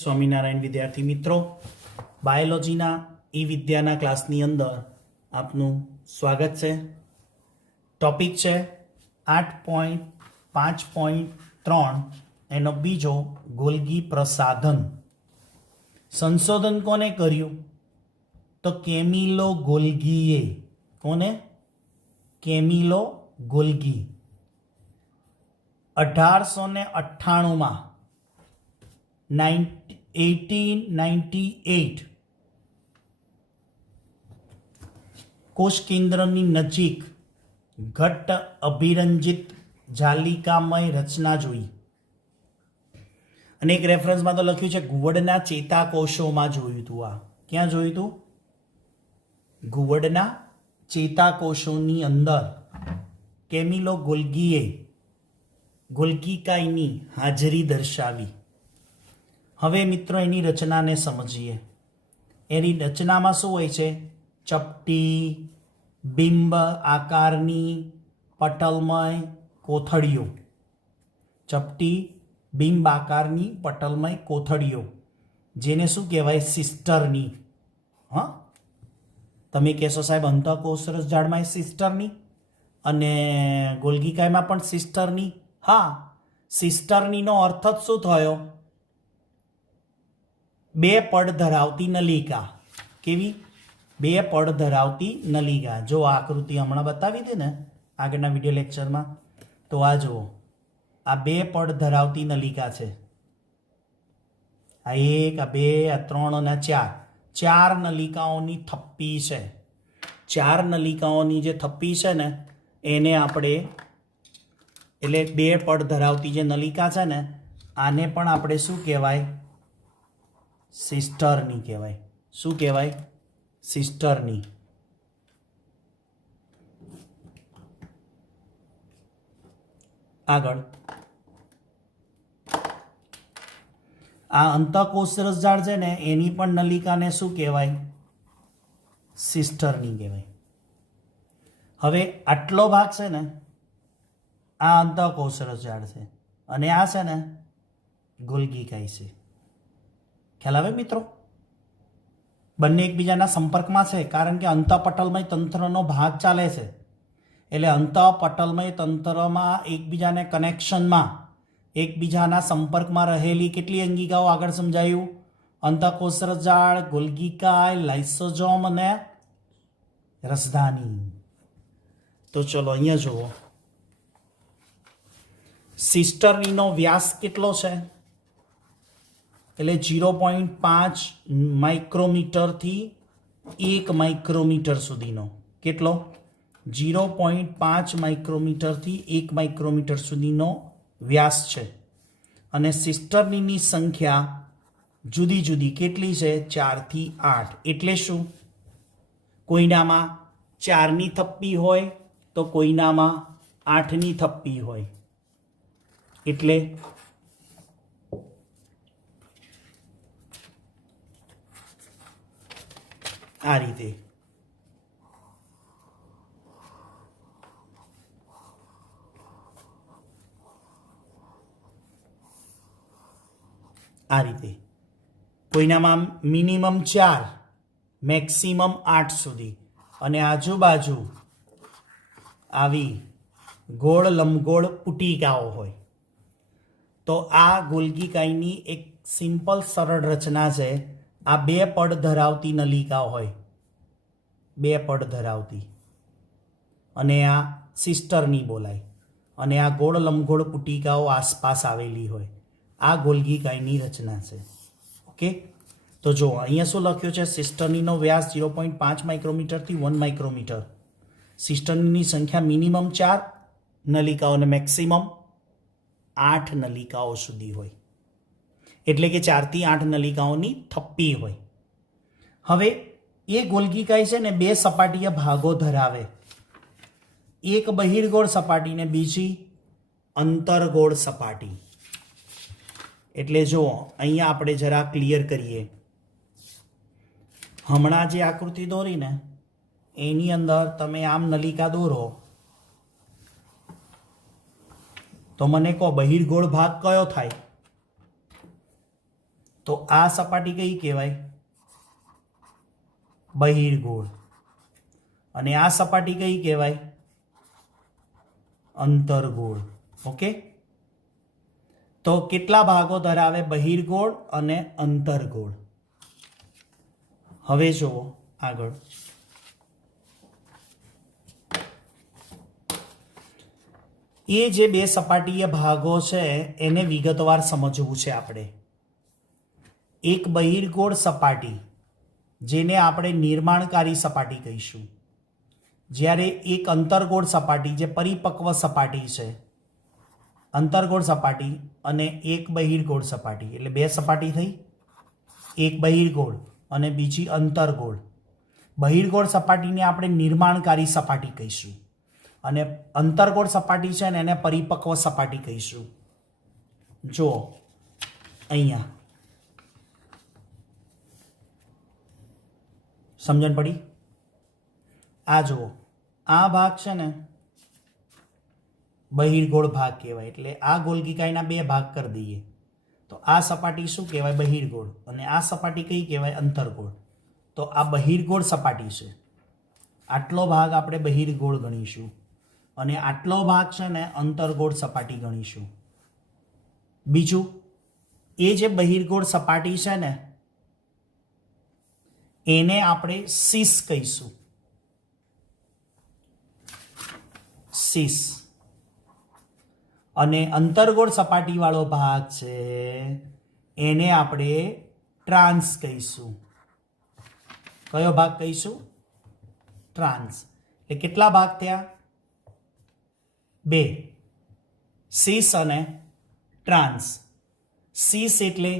સ્વામિનારાયણ વિદ્યાર્થી મિત્રો, બાયોલોજીના ઈ વિદ્યાના ક્લાસની અંદર આપનું સ્વાગત છે. ટોપિક છે 8.5.3 એનો બીજો ગોલ્ગી પ્રસાધન. સંશોધન કોને કર્યું? તો કેમિલો ગોલ્ગીએ. કોને? Camillo Golgi. 1898 1898 કોષ કેન્દ્રની નજીક ઘટ્ટ અભિરંજિત જાલિકામય રચના જોઈ. અને એક રેફરન્સમાં તો લખ્યું છે ઘુવડના ચેતાકોષોમાં જોયું હતું. આ ક્યાં જોયું હતું? ઘુવડના ચેતાકોષોની અંદર કેમિલો ગોલ્ગીએ ગોલ્ગીકાઈની હાજરી દર્શાવી. હવે મિત્રો એની રચનાને સમજીએ. એની રચનામાં શું હોય છે? ચપટી, બિંબ આકારની પટલમય કોથળીઓ. ચપટી, બિંબ આકારની પટલમય કોથળીઓ, જેને શું કહેવાય? સિસ્ટરની. હા, તમે કહેશો સાહેબ અંતઃકોષરસ ઝાડમાં સિસ્ટરની અને ગોલ્ગીકાઈમાં પણ સિસ્ટરની. હા, સિસ્ટરનીનો અર્થ જ શું થયો? બે પડ ધરાવતી નલિકા. કેવી? બે પડ ધરાવતી નલિકા. જો આ આકૃતિ હમણાં બતાવી હતી ને આગળના વિડીયો લેક્ચરમાં, તો આ જુઓ, આ બે પડ ધરાવતી નલિકા છે. આ એક, આ બે, આ ત્રણ અને આ ચાર. ચાર નલિકાઓની થપ્પી છે. ચાર નલિકાઓની જે થપ્પી છે ને એને આપણે, એટલે બે પડ ધરાવતી જે નલિકા છે ને, આને પણ આપણે શું કહેવાય? સિસ્ટરની કહેવાય. શું કહેવાય? સિસ્ટરની. આગળ આ અંતઃકોષરસ ઝાડ છે ને એની પણ નલિકાને શું કહેવાય? સિસ્ટરની કહેવાય. હવે આટલો ભાગ છે ને આ અંતઃકોષરસ ઝાડ છે અને આ છે ને ગોલ્ગીકાઈ છે. ખ્યાલ આવે મિત્રો? બંને એકબીજાના સંપર્કમાં છે, કારણ કે અંતઃપટલમય તંત્રનો ભાગ ચાલે છે. એટલે અંતઃપટલમય તંત્રમાં એકબીજાને કનેક્શનમાં, એકબીજાના સંપર્કમાં રહેલી કેટલી અંગિકાઓ આગળ સમજાયું? અંતઃકોષરસ ઝાડ, ગોલ્ગીકાઈ, લાઇસોઝોમ અને રસધાની. તો ચલો અહીંયા જુઓ, સિસ્ટરનીનો વ્યાસ કેટલો છે? એટલે 0.5 માઇક્રોમીટરથી 1 માઇક્રોમીટર સુધીનો. કેટલો? 0.5 માઇક્રોમીટરથી 1 માઇક્રોમીટર સુધીનો વ્યાસ છે. અને સિસ્ટર્નીની સંખ્યા જુદી જુદી કેટલી છે? 4 થી 8. એટલે શું? કોઈનામાં 4ની થપ્પી હોય તો કોઈનામાં 8ની થપ્પી હોય. એટલે આ રીતે. આ રીતે કોઈનામાં મિનિમમ 4, મેક્સિમમ 8 સુધી, અને આજુબાજુ આવી ગોળ લંબગોળ પુટિકાઓ હોય. તો આ ગોલ્ગીકાઈની એક સિમ્પલ સરળ રચના છે. આ બે પડ ધરાવતી નલિકા હોય, બે પડ ધરાવતી, અને આ સિસ્ટરની બોલાય, અને આ ગોળ લંબગોળ પુટિકાઓ આસપાસ આવેલી હોય. આ ગોલ્ગીકાઈની રચના છે. ઓકે, તો જો અહીંયા શું લખ્યું છે? સિસ્ટર્નીનો વ્યાસ 0.5 માઇક્રોમીટરથી 1 માઇક્રોમીટર. સિસ્ટર્નીની સંખ્યા મિનિમમ 4 નલિકાઓ અને મેક્સિમમ 8 નલિકાઓ સુધી હોય. એટલે કે 4 થી 8 નલિકાઓની થપ્પી હોય. હવે એ ગોલ્ગીકાઈ છે ને બે સપાટીય ભાગો ધરાવે. એક બહિર્ગોળ સપાટી ને બીજી અંતર્ગોળ સપાટી. એટલે જો અહીંયા આપણે જરા ક્લિયર કરીએ. હમણાં જે આકૃતિ દોરી ને એની અંદર તમે આમ નલિકા દોરો તો મને કહો બહિર્ગોળ ભાગ કયો થાય? તો આ સપાટી કઈ કહેવાય? બહિર્ગોળ. અને આ સપાટી કઈ કહેવાય? અંતર્ગોળ. ઓકે, તો કેટલા ભાગો ધરાવે બહિર્ગોળ અને અંતર્ગોળ? હવે જુઓ આગળ. એ જે બે સપાટીય ભાગો છે એને વિગતવાર સમજવું છે આપણે. એક બહિર્ગોળ સપાટી જેને આપણે નિર્માણકારી સપાટી કહીશું, જ્યારે એક અંતર્ગોળ સપાટી જે પરિપક્વ સપાટી છે, અંતર્ગોળ સપાટી અને એક બહિર્ગોળ સપાટી, એટલે બે સપાટી થઈ, એક બહિર્ગોળ અને બીજી અંતર્ગોળ. બહિર્ગોળ સપાટીને આપણે નિર્માણકારી સપાટી કહીશું અને અંતર્ગોળ સપાટી છે ને એને પરિપક્વ સપાટી કહીશું. જો અહીંયા સમજણ પડી? આ જુઓ, આ ભાગ છે ને બહિર્ગોળ ભાગ કહેવાય. એટલે આ ગોલગીકાઈના બે ભાગ કરી દઈએ તો આ સપાટી શું કહેવાય? બહિર્ગોળ. અને આ સપાટી કઈ કહેવાય? અંતર્ગોળ. તો આ બહિર્ગોળ સપાટી છે. આટલો ભાગ આપણે બહિર્ગોળ ગણીશું અને આટલો ભાગ છે ને અંતર્ગોળ સપાટી ગણીશું. બીજું, એ જે બહિર્ગોળ સપાટી છે ને એને આપણે શીશ કહીશું. શીશ. અને અંતર્ગોળ સપાટી વાળો ભાગ છે એને આપણે ટ્રાન્સ કહીશું. કયો ભાગ કહીશું? ટ્રાન્સ. એટલે કેટલા ભાગ થયા? બે. શીશ અને ટ્રાન્સ. શીશ એટલે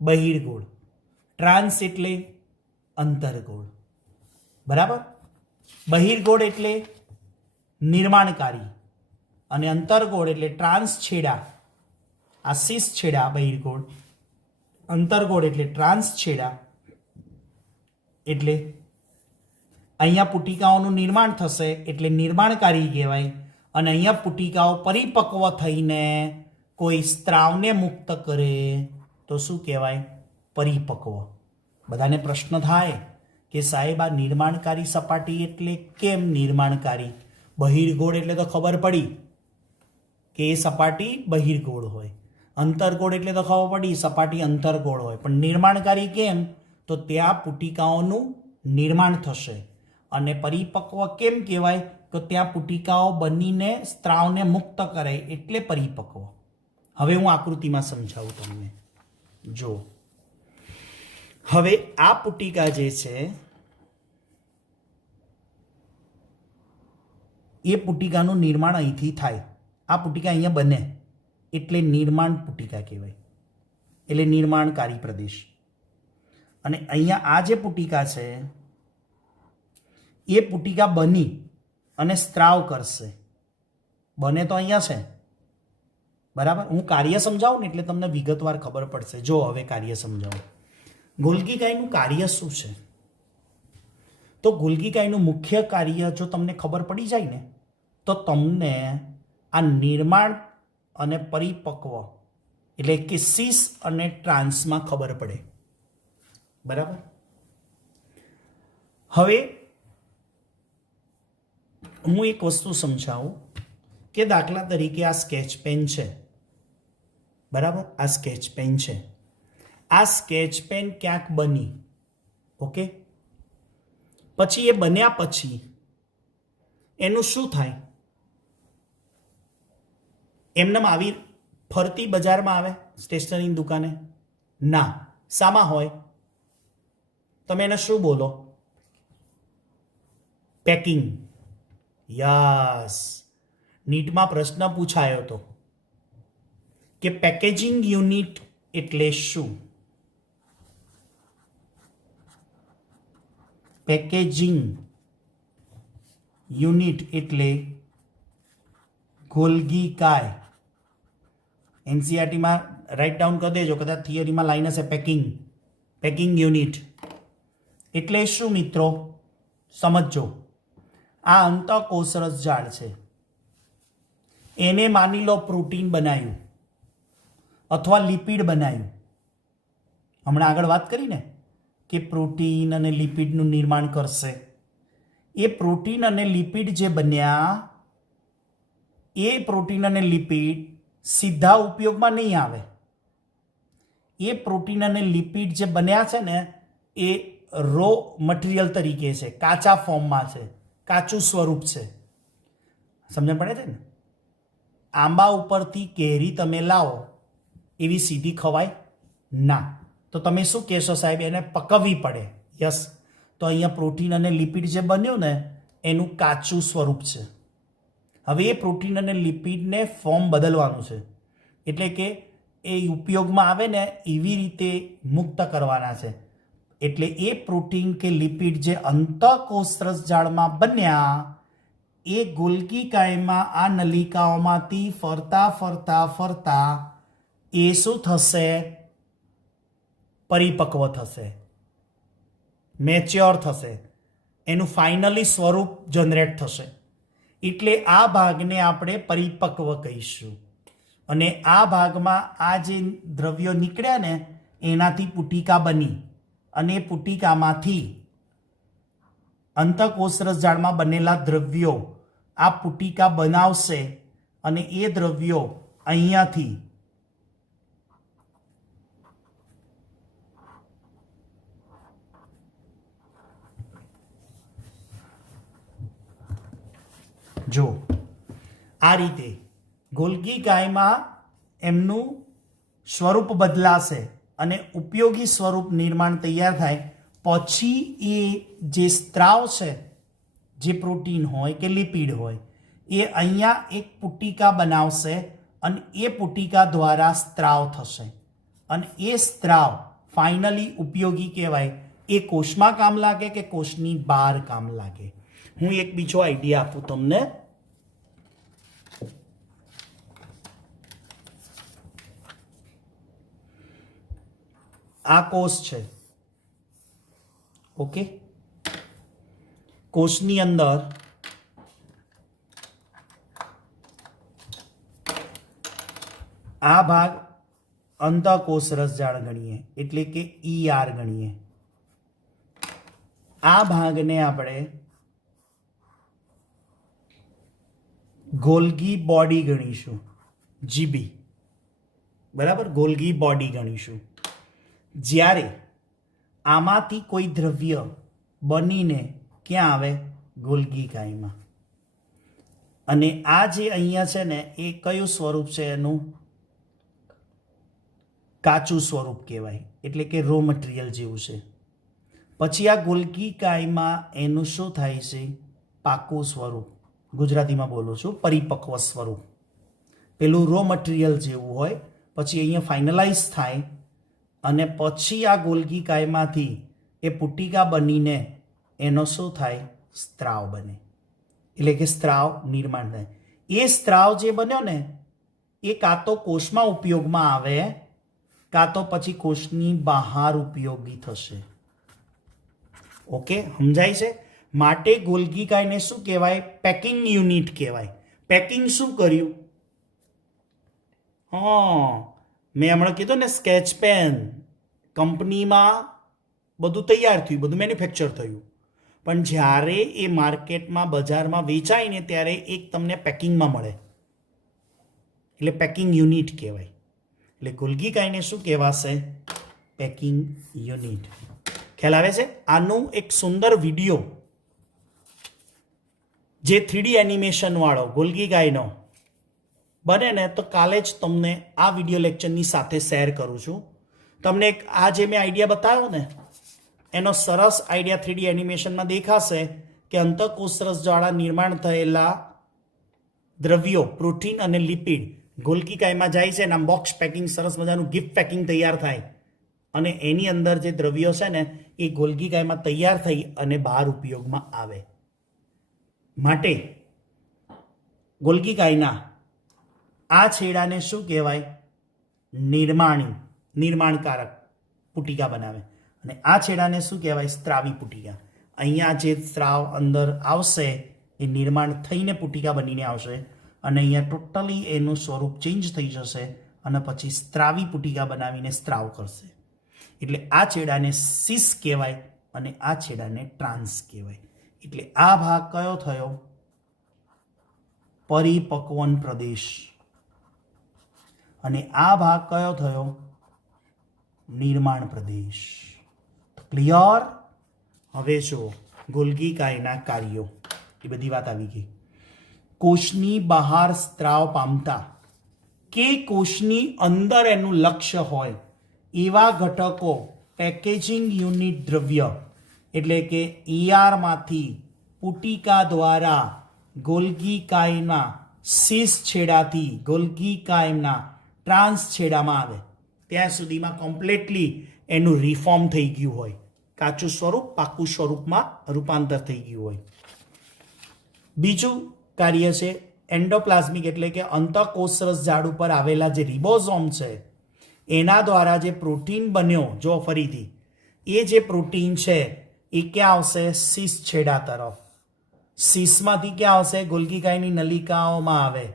બહિર્ગોળ, ટ્રાન્સ એટલે અંતર્ગોળ. બરાબર? બહિર્ગોળ એટલે નિર્માણકારી અને અંતર્ગોળ એટલે ટ્રાન્સ છેડા. આ શીશ છેડા બહિર્ગોળ, અંતર્ગોળ એટલે ટ્રાન્સ છેડા. એટલે અહીંયા પુટિકાઓનું નિર્માણ થશે એટલે નિર્માણકારી કહેવાય. અને અહીંયા પુટિકાઓ પરિપક્વ થઈને કોઈ સ્ત્રાવને મુક્ત કરે તો શું કહેવાય? પરિપક્વ. બધાને પ્રશ્ન થાય કે સાહેબ આ નિર્માણકારી સપાટી એટલે કેમ નિર્માણકારી? બહિર્ગોળ એટલે તો ખબર પડી કે એ સપાટી બહિર્ગોળ હોય, અંતર્ગોળ એટલે તો ખબર પડી સપાટી અંતર્ગોળ હોય, પણ નિર્માણકારી કેમ? તો ત્યાં પુટિકાઓનું નિર્માણ થશે. અને પરિપક્વ કેમ કહેવાય? તો ત્યાં પુટિકાઓ બનીને સ્ત્રાવને મુક્ત કરે એટલે પરિપક્વ. હવે હું આકૃતિમાં સમજાવું તમને. જો હવે આ પુટિકા જે છે એ પુટિકાનું નિર્માણ અહીંથી થાય. આ પુટિકા અહીંયા બને એટલે નિર્માણ પુટિકા કહેવાય, એટલે નિર્માણકારી પ્રદેશ. અને અહીંયા આ જે પુટિકા છે એ પુટિકા બની અને સ્ત્રાવ કરશે. બને તો અહીંયા છે. બરાબર? હું કાર્ય સમજાવું ને એટલે તમને વિગતવાર ખબર પડશે. જો હવે કાર્ય સમજાવું. ગોલ્ગીકાઈનું કાર્ય શું છે? તો ગોલ્ગીકાઈનું મુખ્ય કાર્ય જો તમને ખબર પડી જાય ને તો તમને આ નિર્માણ અને પરિપક્વ એટલે કે શીશ અને ટ્રાન્સમાં ખબર પડે. બરાબર? હવે હું એક વસ્તુ સમજાવું કે દાખલા તરીકે આ સ્કેચ પેન છે. બરાબર? આ સ્કેચ પેન છે. આ સ્કેચ પેન ક્યાંક બની. ઓકે? પછી એ બન્યા પછી એનું શું થાય? એમનેમ આવી ફરતી બજારમાં આવે સ્ટેશનરીની દુકાને? ના. શામાં હોય? તમે એને શું બોલો? પેકિંગ. યસ. નીટમાં પ્રશ્ન પૂછાયો હતો કે પેકેજિંગ યુનિટ એટલે શું? પેકેજિંગ યુનિટ એટલે ગોલ્ગીકાઈ. એનસીઆરટીમાં રાઇટ ડાઉન કરી દેજો, કદાચ થિયરીમાં લાઈન હશે પેકિંગ. પેકિંગ યુનિટ એટલે શું મિત્રો? સમજો. આ અંતઃકોષરસ ઝાડ છે, એને માની લો પ્રોટીન બનાવ્યું અથવા લિપિડ બનાવ્યું. હમણાં આગળ વાત કરી ને કે પ્રોટીન અને લિપિડનું નિર્માણ કરશે. એ પ્રોટીન અને લિપિડ જે બન્યા એ પ્રોટીન અને લિપિડ સીધા ઉપયોગમાં નહીં આવે. એ પ્રોટીન અને લિપિડ જે બન્યા છે ને એ રો મટીરિયલ તરીકે છે, કાચા ફોર્મમાં છે, કાચું સ્વરૂપ છે. સમજણ પડે છે ને? આંબા ઉપરથી કેરી તમે લાવો એવી સીધી ખવાય ના. તો તમે શું કહેશો સાહેબ? એને પકવવી પડે. યસ. તો અહીંયા પ્રોટીન અને લિપિડ જે બન્યું ને એનું કાચું સ્વરૂપ છે. હવે એ પ્રોટીન અને લિપિડને ફોર્મ બદલવાનું છે, એટલે કે એ ઉપયોગમાં આવે ને એવી રીતે મુક્ત કરવાના છે. એટલે એ પ્રોટીન કે લિપિડ જે અંતઃકોષરસ જાળમાં બન્યા એ ગોલ્ગી કાયમાં આ નલિકાઓમાંથી ફરતા ફરતા ફરતા એ શું થશે? પરિપક્વ થશે, મેચ્યોર થશે, એનું ફાઇનલી સ્વરૂપ જનરેટ થશે. એટલે આ ભાગને આપણે પરિપક્વ કહીશું. અને આ ભાગમાં આ જે દ્રવ્યો નીકળ્યા ને એનાથી પુટિકા બની અને એ પુટિકામાંથી અંતઃકોષરસ જાળમાં બનેલા દ્રવ્યો આ પુટિકા બનાવશે અને એ દ્રવ્યો અહીંયાથી જો આ રીતે ગોલ્ગી કાયમાં એમનું સ્વરૂપ બદલાશે અને ઉપયોગી સ્વરૂપ નિર્માણ તૈયાર થાય. પછી એ જે સ્ત્રાવ છે, જે પ્રોટીન હોય કે લિપિડ હોય, એ અહીંયા એક પુટિકા બનાવશે અને એ પુટિકા દ્વારા સ્ત્રાવ થશે અને એ સ્ત્રાવ ફાઇનલી ઉપયોગી કહેવાય. એ કોષમાં કામ લાગે કે કોષની બહાર કામ લાગે. હું એક બીજો આઈડિયા આપું તમને. આ કોષ છે, ઓકે. કોષની અંદર આ ભાગ અંતઃકોષરસ જાળ ગણીએ, એટલે કે ER ગણીએ. આ ભાગને આપણે ગોલ્ગી બોડી ગણીશું, GB. બરાબર? ગોલ્ગી બોડી ગણીશું. જ્યારે આમાંથી કોઈ દ્રવ્ય બનીને ક્યાં આવે? ગોલ્ગી કાયમાં. અને આ જે અહીંયા છે ને એ કયું સ્વરૂપ છે? એનું કાચું સ્વરૂપ કહેવાય, એટલે કે રો મટીરિયલ જેવું છે. પછી આ ગોલ્ગી કાયમાં એનું શું થાય છે? પાકું સ્વરૂપ. ગુજરાતીમાં બોલું છું, પરિપક્વ સ્વરૂપ. પેલું રો મટીરિયલ જેવું હોય, પછી અહીંયા ફાઇનલાઇઝ થાય અને પછી આ ગોલ્ગી કાયમાંથી એ પુટિકા બનીને એનો શું થાય? સ્ત્રાવ બને. એટલે કે સ્ત્રાવ નિર્માણ થાય. એ સ્ત્રાવ જે બન્યો ને એ કાં તો કોષમાં ઉપયોગમાં આવે કાં તો પછી કોષની બહાર ઉપયોગી થશે. ઓકે, સમજાય છે? માટે ગોલ્ગી કાયને શું કહેવાય? પેકિંગ યુનિટ કહેવાય. પેકિંગ શું કર્યું? મેં હમણાં કીધું ને, સ્કેચ પેન કંપનીમાં બધું તૈયાર થયું, બધું મેન્યુફેક્ચર થયું, પણ જ્યારે એ માર્કેટમાં બજારમાં વેચાય ને ત્યારે એક તમને પેકિંગમાં મળે, એટલે પેકિંગ યુનિટ કહેવાય. એટલે ગોલ્ગી કાયને શું કહેવાશે? Packing unit. ખ્યાલ આવે છે? આનું એક સુંદર વિડીયો જે 3D એનિમેશન વાળો ગોલ્ગી કાયનો બને ને તો કાલે જ તમને આ વિડીયો લેક્ચરની સાથે શેર કરું છું. તમને એક આ જે મેં આઈડિયા બતાવ્યો ને એનો સરસ આઈડિયા 3D એનિમેશનમાં દેખાશે કે અંતઃકોષરસ દ્વારા નિર્માણ થયેલા દ્રવ્યો પ્રોટીન અને લિપિડ ગોલ્ગી કાયમાં જાય છે અને આમ બોક્સ પેકિંગ સરસ મજાનું ગિફ્ટ પેકિંગ તૈયાર થાય અને એની અંદર જે દ્રવ્યો છે ને એ ગોલ્ગી કાયમાં તૈયાર થઈ અને બહાર ઉપયોગમાં આવે. માટે ગોલ્ગી કાયના આ છેડાને શું કહેવાય? નિર્માણકારક પુટિકા બનાવે. અને આ છેડાને શું કહેવાય? સ્ત્રાવી પુટિકા. અહીંયા જે સ્ત્રાવ અંદર આવશે એ નિર્માણ થઈને પુટિકા બનીને આવશે અને અહીંયા ટોટલી એનું સ્વરૂપ ચેન્જ થઈ જશે અને પછી સ્ત્રાવી પુટિકા બનાવીને સ્ત્રાવ કરશે. એટલે આ છેડાને સિસ કહેવાય અને આ છેડાને ટ્રાન્સ કહેવાય. એટલે આ ભાગ કયો થયો? પરિપક્વન પ્રદેશ. અને આ ભાગ કયો થયો? નિર્માણ પ્રદેશ. ક્લિયર? હવે જો ગોલ્ગી કાયના કાર્યો, એ બધી વાત આવી ગઈ. કોષની બહાર સ્ત્રાવ પામતા કે કોષની અંદર એનું લક્ષ્ય હોય એવા ઘટકો પેકેજિંગ યુનિટ દ્રવ્ય એટલે કે ઈઆરમાંથી પુટિકા દ્વારા ગોલ્ગી કાયના સિસ છેડાથી ગોલ્ગી કાયના ટ્રાન્સ છેડામાં આવે ત્યાં સુધીમાં કમ્પ્લીટલી એનું રિફોર્મ થઈ ગયું હોય, કાચું સ્વરૂપ પાકું સ્વરૂપમાં રૂપાંતર થઈ ગયું હોય. બીજું કાર્ય છે એન્ડોપ્લાઝમિક એટલે કે અંતઃકોષરસ ઝાડ ઉપર આવેલા જે રિબોઝોમ છે એના દ્વારા જે પ્રોટીન બન્યો, જો ફરીથી એ જે પ્રોટીન છે એ ક્યાં આવશે? સિસ છેડા તરફ. સિસમાંથી ક્યાં આવશે? ગોલ્ગીકાયની નલિકાઓમાં આવે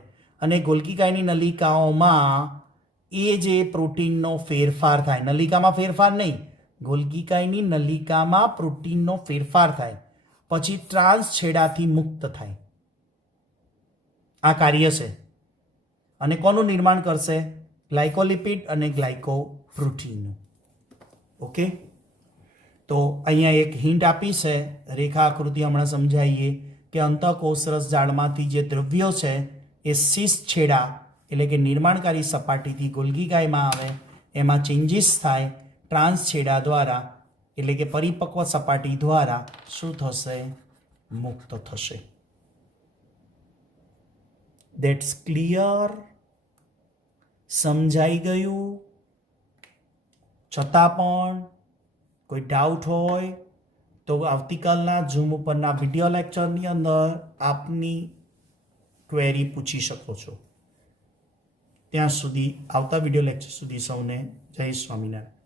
અને ગોલ્ગીકાયની નલિકાઓમાં એ જે પ્રોટીનનો ફેરફાર થાય, નલિકામાં ફેરફાર નહીં, ગોલ્ગીકાયની નલિકામાં પ્રોટીનનો ફેરફાર થાય પછી ટ્રાન્સ છેડાથી મુક્ત થાય. આ કાર્ય છે. અને કોનું નિર્માણ કરશે? ગ્લાયકોલિપિડ અને ગ્લાયકોપ્રોટીનનું. ઓકે, તો અહીંયા એક હિન્ટ આપી છે, રેખા આકૃતિ હમણાં સમજાવીએ કે અંતઃકોષરસ ઝાડમાંથી જે દ્રવ્યો છે એ સિસ છેડા એટલે કે નિર્માણકારી સપાટીથી ગોલ્ગીકાયમાં આવે, એમાં ચેન્જીસ થાય ટ્રાન્સ છેડા દ્વારા એટલે કે પરિપક્વ સપાટી દ્વારા શું થશે? મુક્ત થશે. That's clear? સમજાઈ ગયું? છતાં પણ કોઈ ડાઉટ હોય તો આવતીકાલના ઝૂમ ઉપરના વિડીયો લેક્ચરની અંદર આપની ક્વેરી પૂછી શકો છો. ત્યાં સુધી આવતા વિડીયો લેક્ચર સુધી સૌને જય સ્વામિનારાયણ.